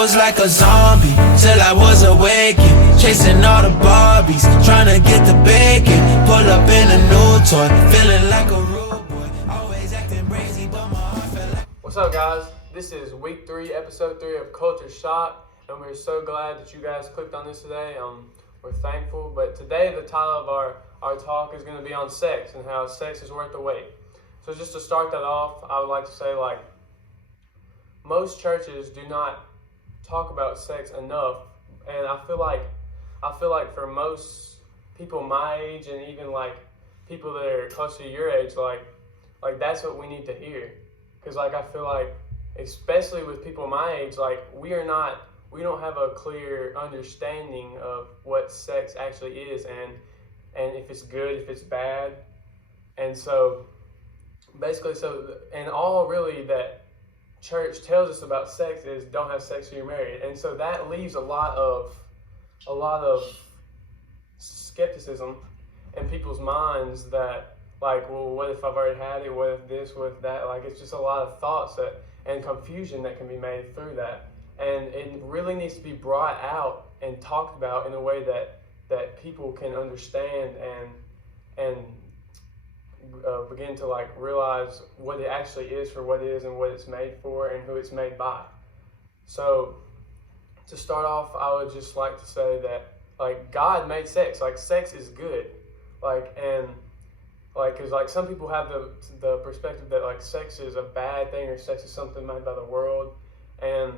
was like a zombie till I was awakened, chasing all the Barbies, trying to get the bacon. Pull up in a new toy, feeling like a rude boy, always acting crazy, but my heart felt like... What's up, guys? This is week 3, episode 3 of Culture Shock, and we're so glad that you guys clicked on this today. We're thankful, but today the title of our talk is going to be on sex and how sex is worth the wait. So just to start that off, I would like to say, most churches do not talk about sex enough, and I feel like for most people my age and even people that are closer to your age, that's what we need to hear. Because I feel like, especially with people my age, we don't have a clear understanding of what sex actually is and if it's good, if it's bad. And so basically, all really that church tells us about sex is don't have sex till you're married. And so that leaves a lot of skepticism in people's minds that, well, what if I've already had it? What if this, what if that? It's just a lot of thoughts and confusion that can be made through that. And it really needs to be brought out and talked about in a way that people can understand and begin to realize what it actually is for what it is and what it's made for and who it's made by. So to start off, I would just like to say that God made sex. Sex is good. Because some people have the perspective that sex is a bad thing or sex is something made by the world, and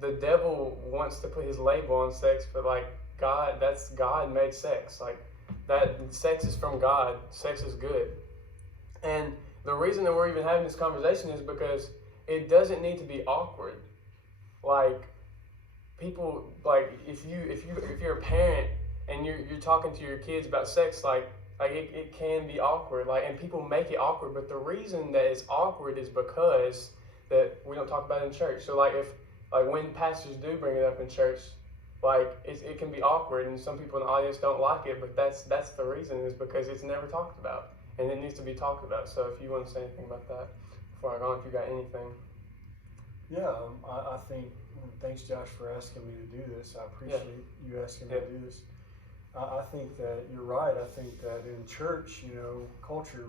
the devil wants to put his label on sex, but God made sex. That sex is from God. Sex is good. And the reason that we're even having this conversation is because it doesn't need to be awkward. People, if you're a parent and you're talking to your kids about sex, it can be awkward, and people make it awkward. But the reason that it's awkward is because that we don't talk about it in church. So when pastors do bring it up in church, it can be awkward, and some people in the audience don't like it. But that's the reason, is because it's never talked about, and it needs to be talked about. So if you want to say anything about that before I go on, if you got anything. Yeah, I think, thanks Josh for asking me to do this. I appreciate you asking me to do this. I think that you're right. I think that in church, culture,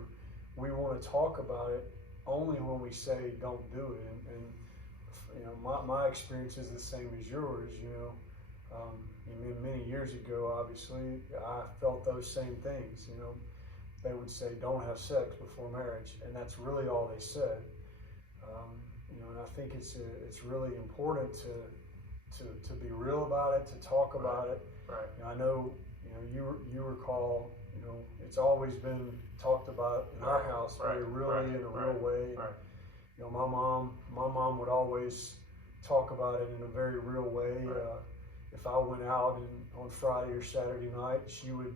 we want to talk about it only when we say don't do it. And my experience is the same as yours. Many years ago, obviously, I felt those same things. They would say don't have sex before marriage, and that's really all they said. And I think it's really important to be real about it, to talk about it. Right. I know. You recall, it's always been talked about in our house very really in a real way. Right. My mom would always talk about it in a very real way. Right. If I went out on Friday or Saturday night, she would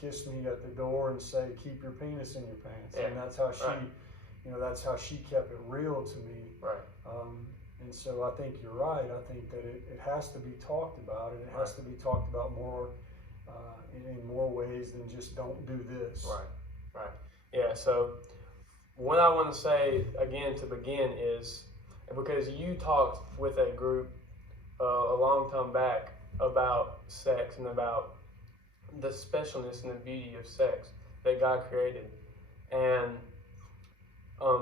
kiss me at the door and say, "Keep your penis in your pants." Yeah. And that's how she kept it real to me. Right. And so I think you're right. I think that it has to be talked about, and it has to be talked about more. In more ways than just don't do this. Right. Yeah, so what I want to say, again, to begin is, because you talked with a group a long time back about sex and about the specialness and the beauty of sex that God created. And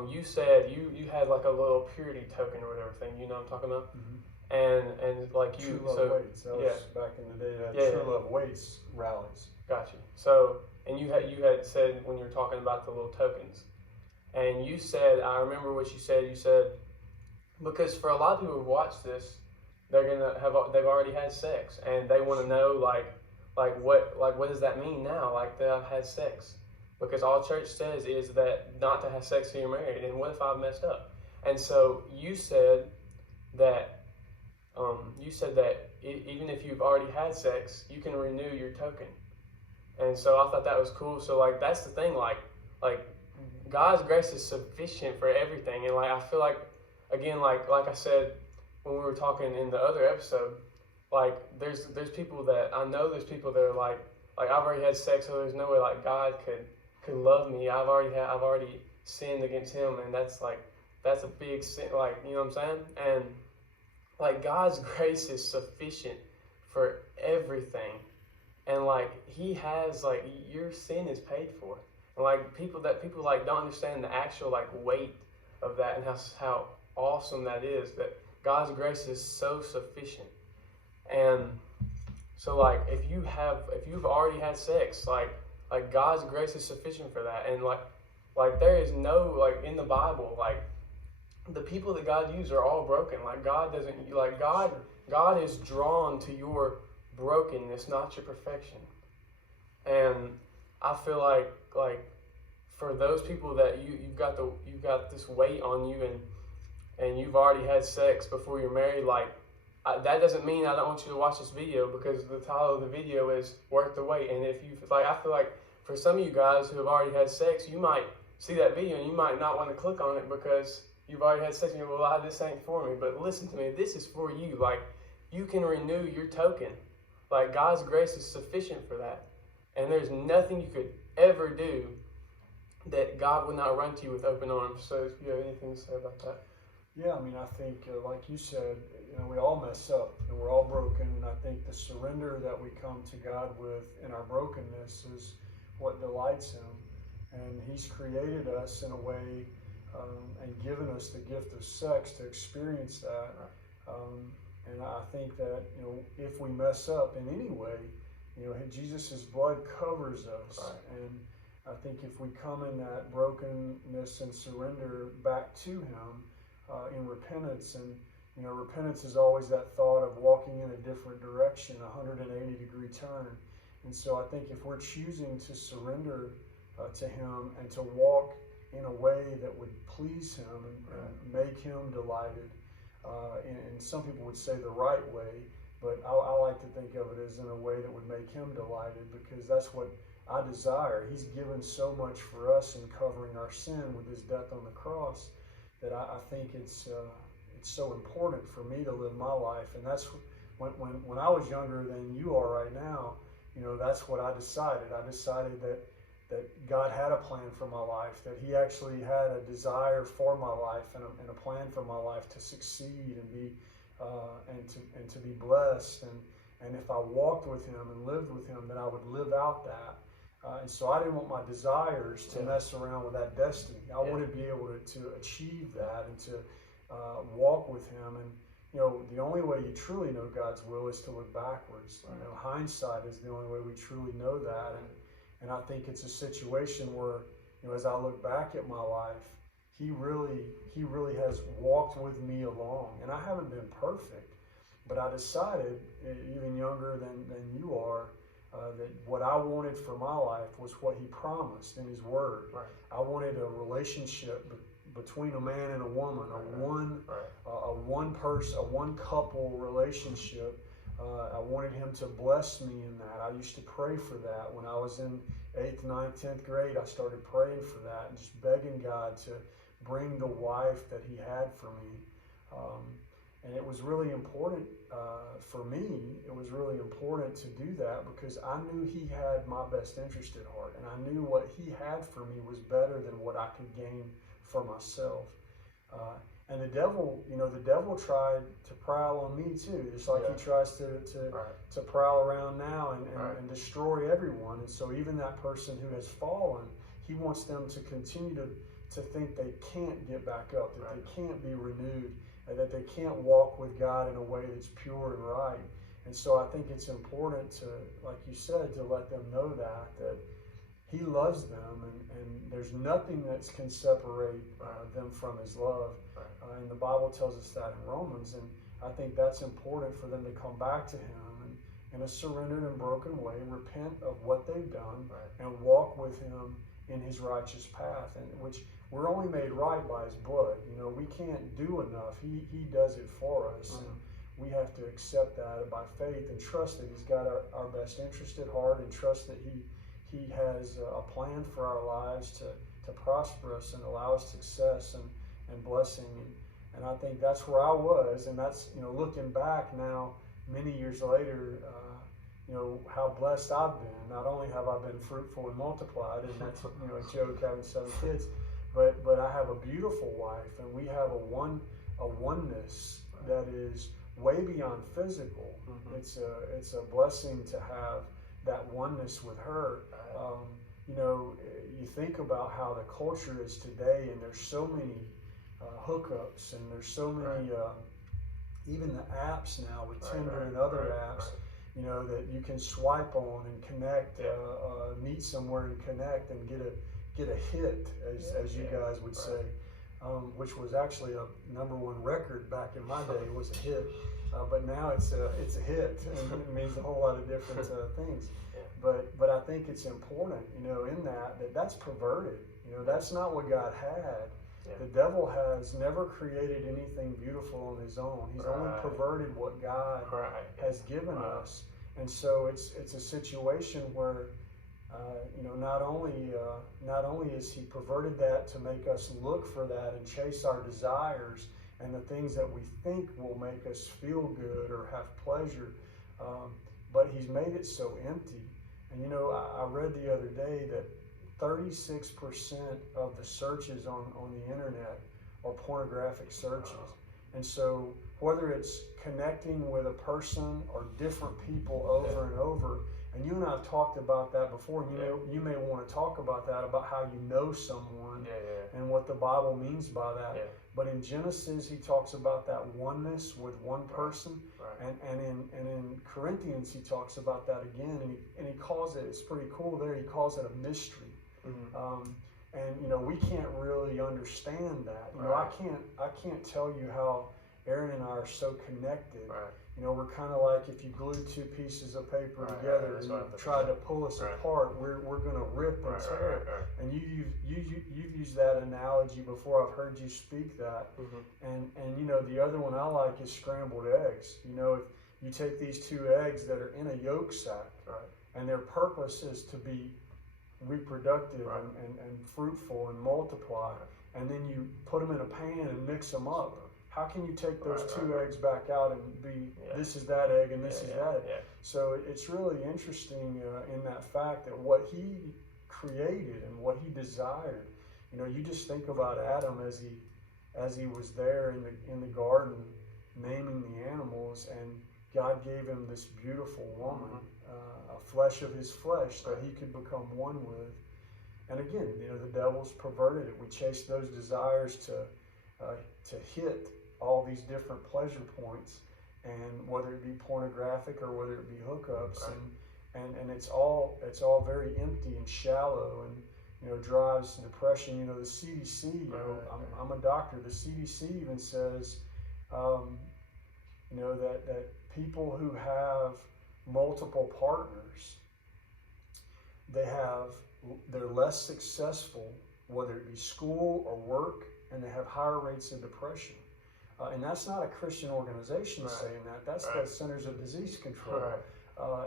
you said you had a little purity token or whatever thing, you know what I'm talking about? Mm-hmm. And True Love Waits. That was back in the day. True Love Waits rallies. Gotcha. So, and you had said when you were talking about the little tokens, and you said, I remember what you said. You said, because for a lot of people who watch this, they've already had sex, and they want to know what does that mean now? That I've had sex, because all church says is that not to have sex till you're married. And what if I've messed up? And so you said that. Even if you've already had sex, you can renew your token. And so I thought that was cool. So that's the thing, God's grace is sufficient for everything. And I feel again, like I said when we were talking in the other episode, there's people that I know, there's people that are I've already had sex, so there's no way God could love me. I've already sinned against him, and that's a big sin, you know what I'm saying? And like God's grace is sufficient for everything. And like he has, like, your sin is paid for. And like people like don't understand the actual like weight of that and how awesome that is, that God's grace is so sufficient. And so like if you've already had sex, like God's grace is sufficient for that. And like there is no, like in the Bible, like the people that God used are all broken. Like God is drawn to your brokenness, not your perfection. And I feel like for those people that you've got this weight on you, and you've already had sex before you're married, like that doesn't mean I don't want you to watch this video, because the title of the video is Worth the Wait. And if you like, I feel like for some of you guys who have already had sex, you might see that video and you might not want to click on it because you've already had sex and you're, well, this ain't for me. But listen to me, this is for you. Like, you can renew your token. Like, God's grace is sufficient for that. And there's nothing you could ever do that God would not run to you with open arms. So if you have anything to say about that. Yeah, I mean, I think, like you said, we all mess up and we're all broken. And I think the surrender that we come to God with in our brokenness is what delights Him. And He's created us in a way and given us the gift of sex to experience that. And I think that, if we mess up in any way, Jesus' blood covers us. Right. And I think if we come in that brokenness and surrender back to Him in repentance, and repentance is always that thought of walking in a different direction, a 180-degree turn. And so I think if we're choosing to surrender to Him and to walk in a way that would please Him and make Him delighted, and some people would say the right way, but I like to think of it as in a way that would make Him delighted, because that's what I desire. He's given so much for us in covering our sin with His death on the cross, that I think it's so important for me to live my life. And that's when I was younger than you are right now, that's what I decided. I decided that God had a plan for my life, that He actually had a desire for my life and a plan for my life to succeed and be and to be blessed. And if I walked with Him and lived with Him, then I would live out that. And so I didn't want my desires to mess around with that destiny. I wanted to be able to achieve that and to walk with Him. And the only way you truly know God's will is to look backwards. Right. Hindsight is the only way we truly know that. And I think it's a situation where, as I look back at my life, He really has walked with me along. And I haven't been perfect, but I decided, even younger than you are, that what I wanted for my life was what He promised in His Word. Right. I wanted a relationship between a man and a woman, a one couple relationship. I wanted Him to bless me in that. I used to pray for that. When I was in 8th, 9th, 10th grade, I started praying for that and just begging God to bring the wife that He had for me. And it was really important for me. It was really important to do that because I knew He had my best interest at heart. And I knew what He had for me was better than what I could gain for myself. And the devil tried to prowl on me too, just like he tries to prowl around now and destroy everyone. And so even that person who has fallen, he wants them to continue to think they can't get back up, that they can't be renewed, and that they can't walk with God in a way that's pure and right. And so I think it's important to, like you said, to let them know that He loves them, and there's nothing that can separate them from His love. And the Bible tells us that in Romans, and I think that's important for them to come back to Him and in a surrendered and broken way, repent of what they've done, and walk with Him in His righteous path, and which we're only made right by His blood. We can't do enough. He does it for us, and we have to accept that by faith and trust that He's got our best interest at heart, and trust that He has a plan for our lives to prosper us and allow us success and blessing. And I think that's where I was, and that's, looking back now, many years later, how blessed I've been. Not only have I been fruitful and multiplied, and that's, a joke having 7 kids, but I have a beautiful wife, and we have a oneness that is way beyond physical. It's a blessing to have that oneness with her. You know, you think about how the culture is today, and there's so many hookups, and there's so many, even the apps now with Tinder and other apps, you know, that you can swipe on and connect, meet somewhere and connect and get a hit, as you guys would say, which was actually a #1 record back in my day, was a hit. But now it's a hit, and it means a whole lot of different things. But I think it's important, you know, in that's perverted. You know, that's not what God had. The devil has never created anything beautiful on his own. He's only perverted what God has given us. And so it's a situation where, you know, not only is he perverted that to make us look for that and chase our desires and the things that we think will make us feel good or have pleasure, but he's made it so empty. And you know, I read the other day that 36% of the searches on the internet are pornographic searches. And so whether it's connecting with a person or different people over and over, and you and I have talked about that before, and you may want to talk about that, about how you know someone and what the Bible means by that. But in Genesis, he talks about that oneness with one person, and in Corinthians, he talks about that again, and he calls it, it's pretty cool there, he calls it a mystery. And you know, we can't really understand that. You know, I can't tell you how Aaron and I are so connected. You know, we're kind of like if you glued two pieces of paper together and you tried to pull us apart, we're going to rip and tear. And you've used that analogy before. I've heard you speak that. And you know, the other one I like is scrambled eggs. You know, if you take these two eggs that are in a yolk sac, and their purpose is to be reproductive and fruitful and multiply, and then you put them in a pan and mix them up. How can you take those two eggs back out and be, this is that egg and this is that egg? So it's really interesting in that fact that what he created and what he desired, you know, you just think about Adam as he was there in the garden naming the animals, and God gave him this beautiful woman, a flesh of his flesh that he could become one with. And again, you know, the devil's perverted it. We chase those desires to hit all these different pleasure points, and whether it be pornographic or whether it be hookups, and it's all very empty and shallow, and you know, drives depression. You know, the CDC, you know, I'm a doctor, the CDC even says, you know, that people who have multiple partners, they're less successful, whether it be school or work, and they have higher rates of depression. And that's not a Christian organization saying that. That's the Centers of Disease Control.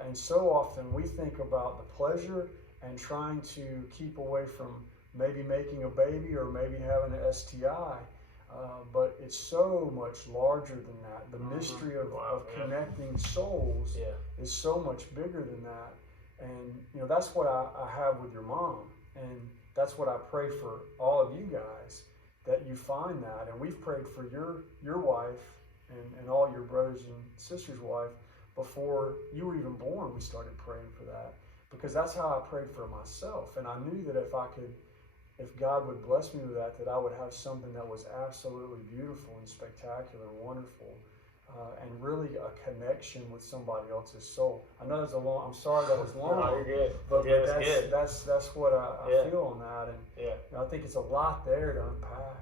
And so often we think about the pleasure and trying to keep away from maybe making a baby or maybe having an STI. But it's so much larger than that. The mystery of connecting souls is so much bigger than that. And you know, that's what I have with your mom. And that's what I pray for all of you guys, that you find that. And we've prayed for your wife and all your brothers and sisters' wife before you were even born. We started praying for that, because that's how I prayed for myself. And I knew that if God would bless me with that I would have something that was absolutely beautiful and spectacular and wonderful, and really a connection with somebody else's soul. I know that's I'm sorry that was long. No, you're good. But Good. that's what I feel on that, and I think it's a lot there to unpack.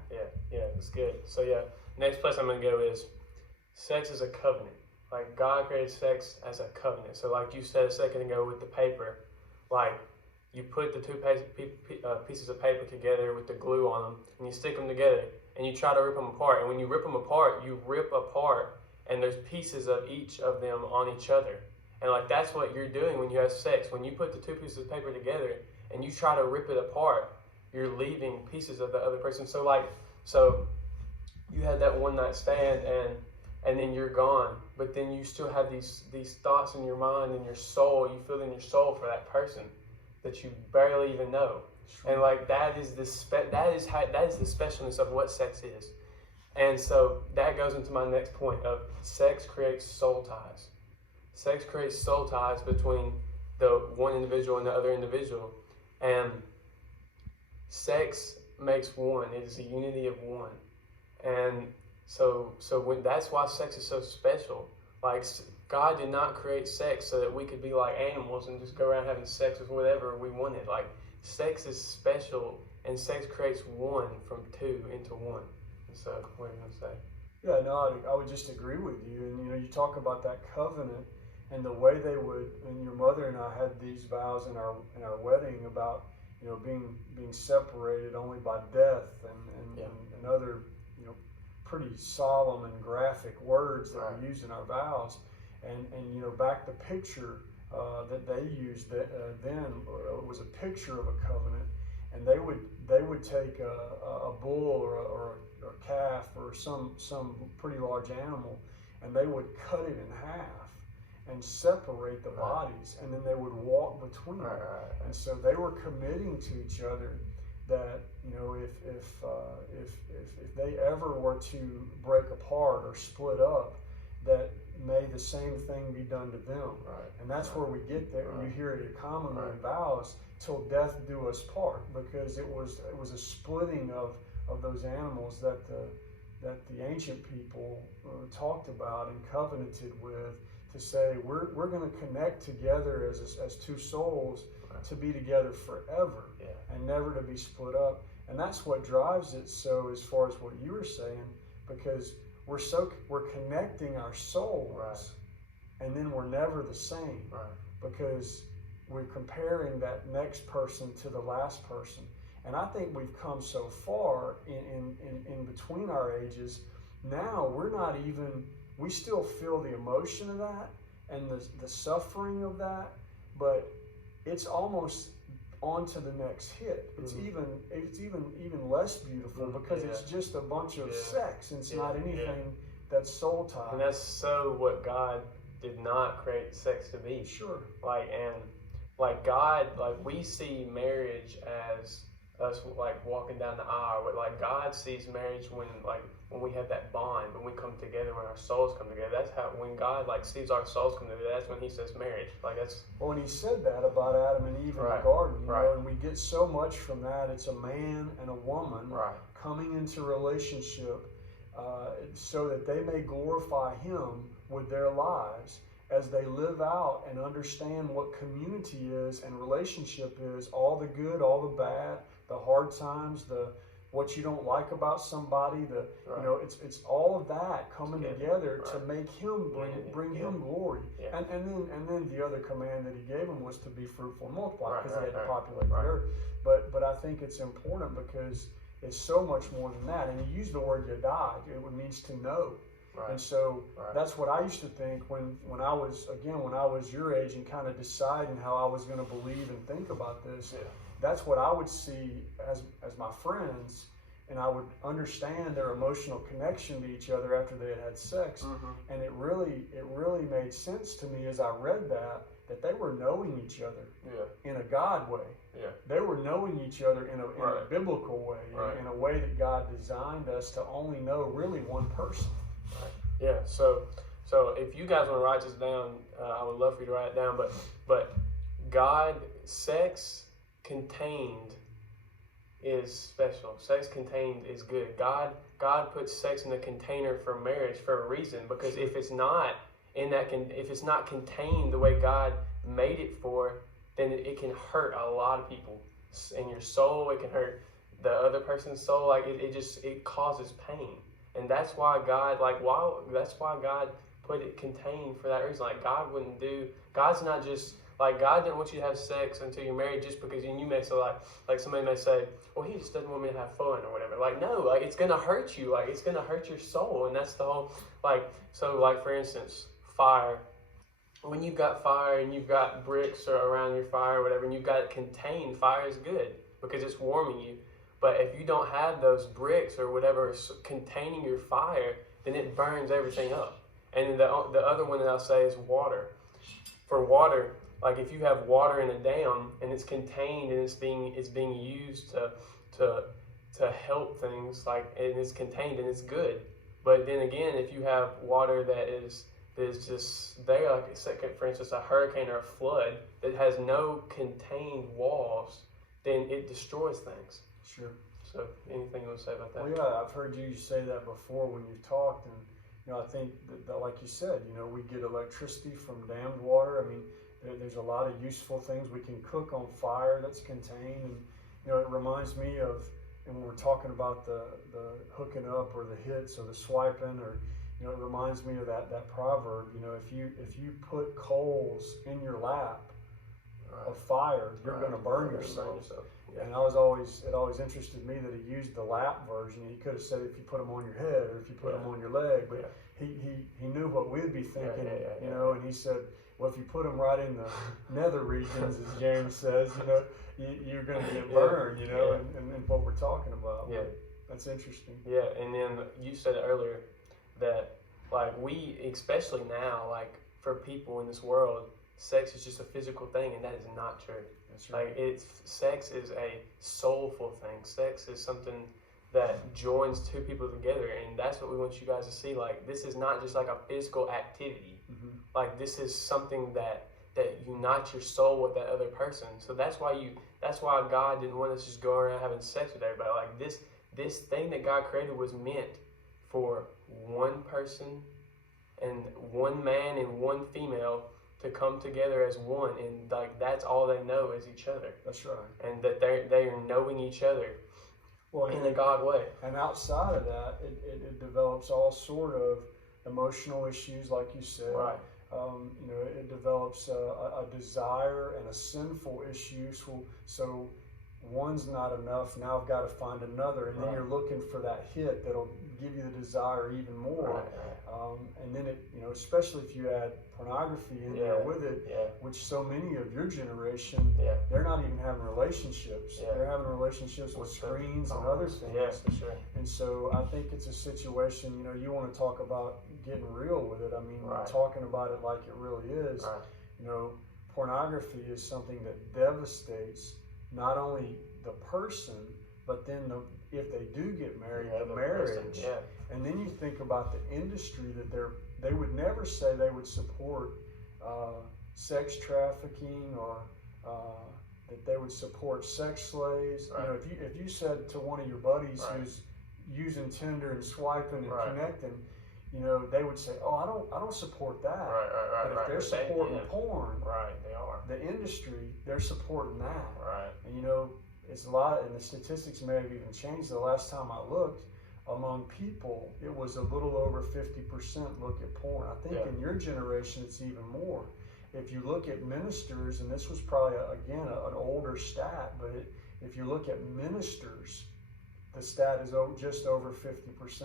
It's good. So next place I'm going to go is sex is a covenant. Like, God created sex as a covenant. So like you said a second ago with the paper, like you put the two pieces of paper together with the glue on them, and you stick them together, and you try to rip them apart. And when you rip them apart, you rip apart, and there's pieces of each of them on each other. And like, that's what you're doing when you have sex. When you put the two pieces of paper together and you try to rip it apart, you're leaving pieces of the other person. So you had that one night stand, and then you're gone, but then you still have these thoughts in your mind and your soul. You feel in your soul for that person that you barely even know. And like, that is the specialness of what sex is. And so that goes into my next point of sex creates soul ties. Sex creates soul ties between the one individual and the other individual. And sex makes one. It is a unity of one. And so that's why sex is so special. Like, God did not create sex so that we could be like animals and just go around having sex with whatever we wanted. Like, sex is special, and sex creates one from two into one. And so, what are you going to say? Yeah, no, I would just agree with you. And, you talk about that covenant and the way they would, and your mother and I had these vows in our wedding about, being separated only by death and other, pretty solemn and graphic words that we use in our vows. And back the picture that they used then was a picture of a covenant, and they would take a bull or a calf or some pretty large animal, and they would cut it in half and separate the bodies, and then they would walk between them. And so they were committing to each other that if they ever were to break apart or split up, that may the same thing be done to them. And that's where we get there. You hear it commonly in vows, till death do us part, because it was a splitting of those animals that the ancient people talked about and covenanted with, to say we're going to connect together as two souls to be together forever and never to be split up. And that's what drives it. So as far as what you were saying, because we're connecting our souls, and then we're never the same, because we're comparing that next person to the last person. And I think we've come so far in between our ages. Now we still feel the emotion of that and the suffering of that, but it's almost on to the next hit. It's even less beautiful, because it's just a bunch of sex, and it's not anything that's soul tied. And that's so what God did not create sex to be. Sure. God, we see marriage as us walking down the aisle, but God sees marriage when we have that bond, when we come together, when our souls come together. That's how, when God sees our souls come together, that's when He says marriage. When He said that about Adam and Eve in the garden, and we get so much from that. It's a man and a woman coming into relationship so that they may glorify Him with their lives as they live out and understand what community is and relationship is, all the good, all the bad, the hard times, what you don't like about somebody, it's all of that coming together to make Him bring Him glory. And then the other command that He gave them was to be fruitful and multiply, because they had to populate the earth. But I think it's important, because it's so much more than that. And He used the word yadad. It means to know. And so that's what I used to think when I was your age and kind of deciding how I was going to believe and think about this. That's what I would see as my friends, and I would understand their emotional connection to each other after they had sex. And it really made sense to me as I read that they were knowing each other in a God way. They were knowing each other in a biblical way, in a way that God designed us to only know really one person. So if you guys want to write this down, I would love for you to write it down. But God, sex contained is special. Sex contained is good. God puts sex in the container for marriage for a reason, because if it's not contained the way God made it for, then it can hurt a lot of people in your soul. It can hurt the other person's soul. It causes pain. And that's why God, put it contained for that reason. God's not just, God didn't want you to have sex until you're married just because you may say, somebody may say, well, He just doesn't want me to have fun or whatever. No, it's going to hurt you. It's going to hurt your soul. And that's the whole, for instance, fire. When you've got fire and you've got bricks around your fire or whatever, and you've got it contained, fire is good because it's warming you. But if you don't have those bricks or whatever containing your fire, then it burns everything up. And the other one that I'll say is water. For water, if you have water in a dam and it's contained and it's being used to help things, like, and it's contained and it's good. But then again, if you have water that is just there, like for instance, a hurricane or a flood that has no contained walls, then it destroys things. Sure. So anything you want to say about that? Well, yeah, I've heard you say that before when you've talked, and I think that like you said, we get electricity from dammed water. I mean, there's a lot of useful things we can cook on fire that's contained, and it reminds me of, and when we're talking about the hooking up or the hits or the swiping, or it reminds me of that proverb. If you put coals in your lap of fire, you're going to burn yourself. Yeah. And it always interested me that he used the lap version. He could have said if you put them on your head or if you put them on your leg, but he knew what we'd be thinking, and he said, well, if you put them right in the nether regions, as James says, you're going to get burned, and what we're talking about. Yeah. But that's interesting. Yeah, and then you said earlier that, like, we, especially now, like, for people in this world, sex is just a physical thing, and that is not true. That's right. Like, sex is a soulful thing. Sex is something that joins two people together, and that's what we want you guys to see. Like, this is not just like a physical activity. Mm-hmm. Like, this is something that unites your soul with that other person. So that's why God didn't want us just go around having sex with everybody. Like, this thing that God created was meant for one person and one man and one female to come together as one, and like that's all they know is each other. That's right. And that they are knowing each other in a God way. And outside of that, it develops all sort of emotional issues, like you said. Right. It develops a desire and a sinful issue. So one's not enough. Now I've got to find another, and then you're looking for that hit that'll give you the desire even more. Right. And then especially if you add pornography in there with it, which so many of your generation, they're not even having relationships. Yeah. They're having relationships with screens and other things. Yeah, for sure. And so I think it's a situation, you want to talk about getting real with it. I mean, Right. talking about it like it really is. Right. Pornography is something that devastates not only the person, but then if they do get married, the marriage. Yeah. And then you think about the industry that they would never say they would support sex trafficking or that they would support sex slaves. Right. If you said to one of your buddies Right. who's using Tinder and swiping and Right. connecting, they would say, "Oh, I don't support that." Right. But if they're supporting porn, right, they are. the industry, they're supporting that. Right. And it's a lot, and the statistics may have even changed. The last time I looked, among people, it was a little over 50% look at porn. I think in your generation, it's even more. If you look at ministers, and this was probably, an older stat, but if you look at ministers, the stat is just over 50%.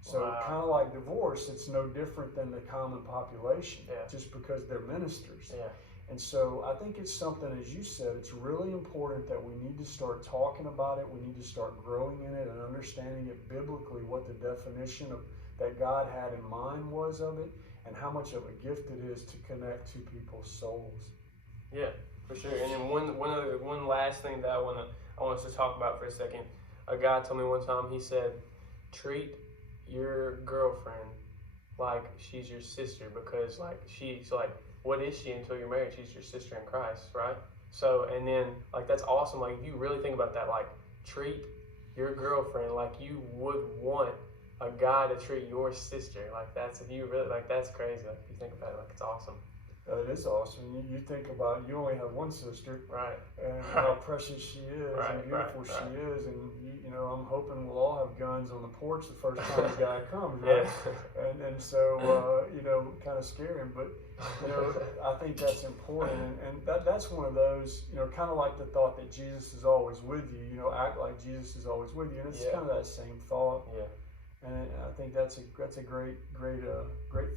So kind of like divorce, it's no different than the common population, just because they're ministers. Yeah. And so I think it's something, as you said, it's really important that we need to start talking about it. We need to start growing in it and understanding it biblically, what the definition of that God had in mind was of it, and how much of a gift it is to connect two people's souls. Yeah, for sure. And then one last thing that I want us to talk about for a second. A guy told me one time, he said, treat your girlfriend like she's your sister, because like she's like, what is she until you're married? She's your sister in Christ, right? So, and then like that's awesome. Like if you really think about that, like treat your girlfriend like you would want a guy to treat your sister. Like that's, if you really, like that's crazy. Like if you think about it, like it's awesome. It is awesome. You think about, you only have one sister, Right. and how precious she is, Right, and beautiful right. she is, and I'm hoping we'll all have guns on the porch the first time the guy comes, right? And so kind of scary him, but I think that's important, and that's one of those, kind of like the thought that Jesus is always with you, act like Jesus is always with you, and it's kind of that same thought. Yeah. And I think that's a great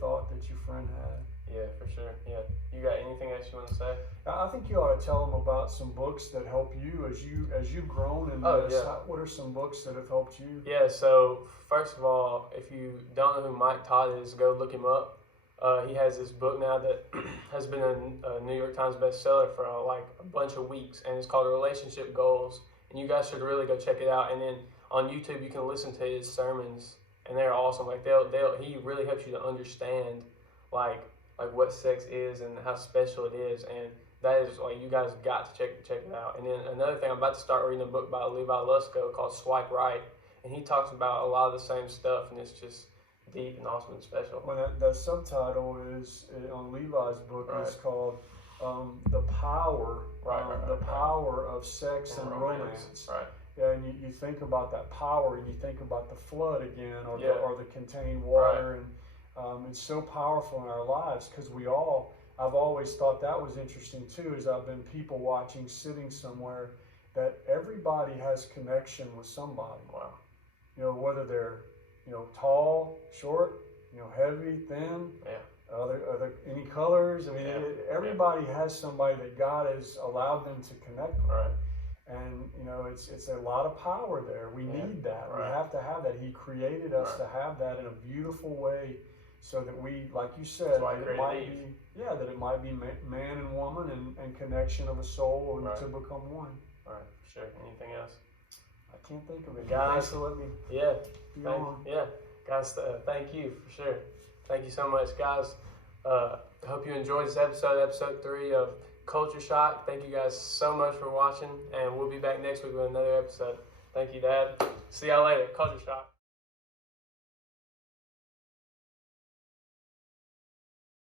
thought that your friend had. Yeah, for sure. Yeah. You got anything else you want to say? I think you ought to tell them about some books that help you as you've grown in this. What are some books that have helped you? Yeah, so first of all, if you don't know who Mike Todd is, go look him up. He has this book now that has been a New York Times bestseller for like a bunch of weeks, and it's called Relationship Goals. and you guys should really go check it out. And then on YouTube, you can listen to his sermons, and they're awesome. Like he really helps you to understand like what sex is and how special it is, and that is like you guys got to check it out. And then another thing, I'm about to start reading a book by Levi Lusko called Swipe Right, and he talks about a lot of the same stuff, and it's just deep and awesome and special. Well, the subtitle is on Levi's book is called "The Power," the power of sex and romance. Right. Yeah, and you think about that power, and you think about the flood again, or the contained water, and it's so powerful in our lives because I've always thought that was interesting too. As I've been people watching, sitting somewhere, that everybody has connection with somebody. Wow. You know, whether they're tall, short, heavy, thin. Yeah. Are there any colors? I mean, everybody has somebody that God has allowed them to connect with. Right. And it's a lot of power there. We need that. Right. We have to have that. He created us to have that in a beautiful way, so that we, like you said, that it might be man and woman and connection of a soul to become one. All right, for sure. Anything else? I can't think of it. Guys, Thanks for letting me go on. Guys, thank you for sure. Thank you so much, guys. I hope you enjoyed this episode 3 of Culture Shock. Thank you guys so much for watching, and we'll be back next week with another episode. Thank you, Dad. See y'all later. Culture Shock.